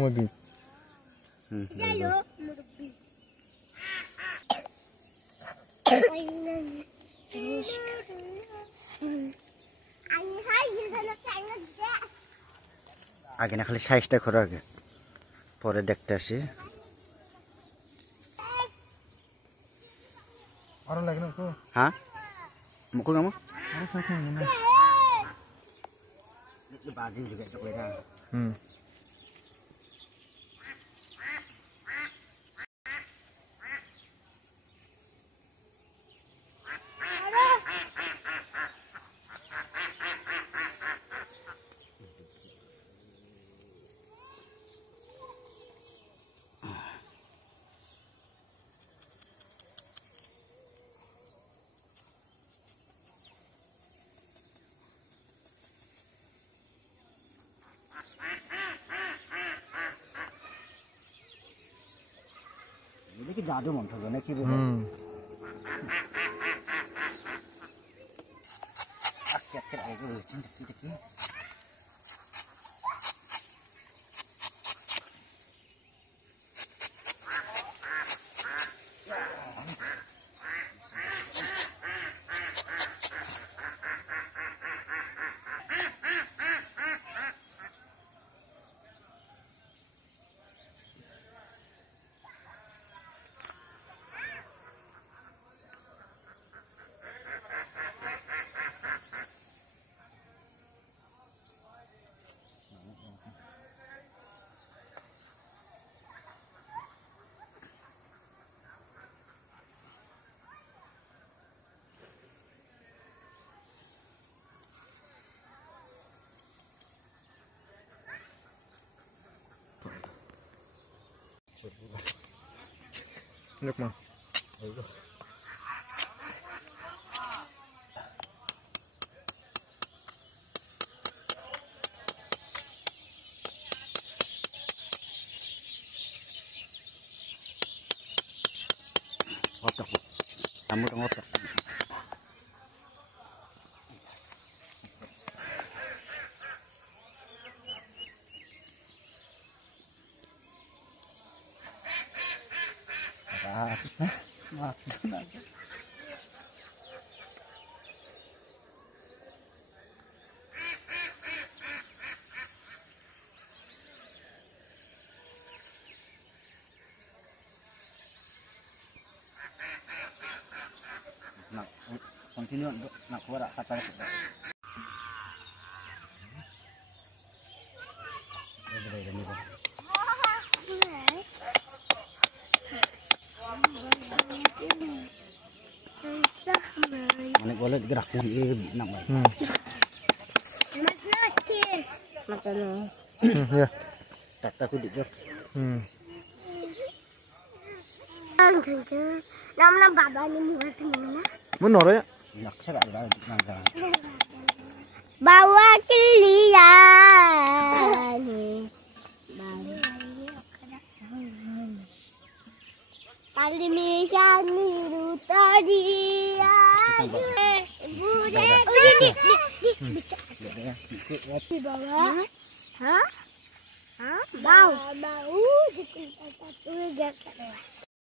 मुर्गी আগে না খালি সাইজটা করো আগে, পরে দেখতে আসি। আরো লাগে না তো? হ্যাঁ মুকুল কামো আরো সাথে না itu baju juga coklat. Ini ki jadu mon thojo na ki bo. Akhir-akhir ayo cinta-cinta ki. Nước mà. Ngotak. Kamu tuh ngotak. Maafin aja. Nak continue nak kuat kata kita. Mana boleh gerak ni nak baik. Macam ni. Ya. Tak aku duduk. Nama baba ni buat mana? Menor ya? Nak saya ada naga. Bawa kalian. Kali misal niru tadi. Di bawah. Hah? Hah? Bau. Bau. Di tempat satu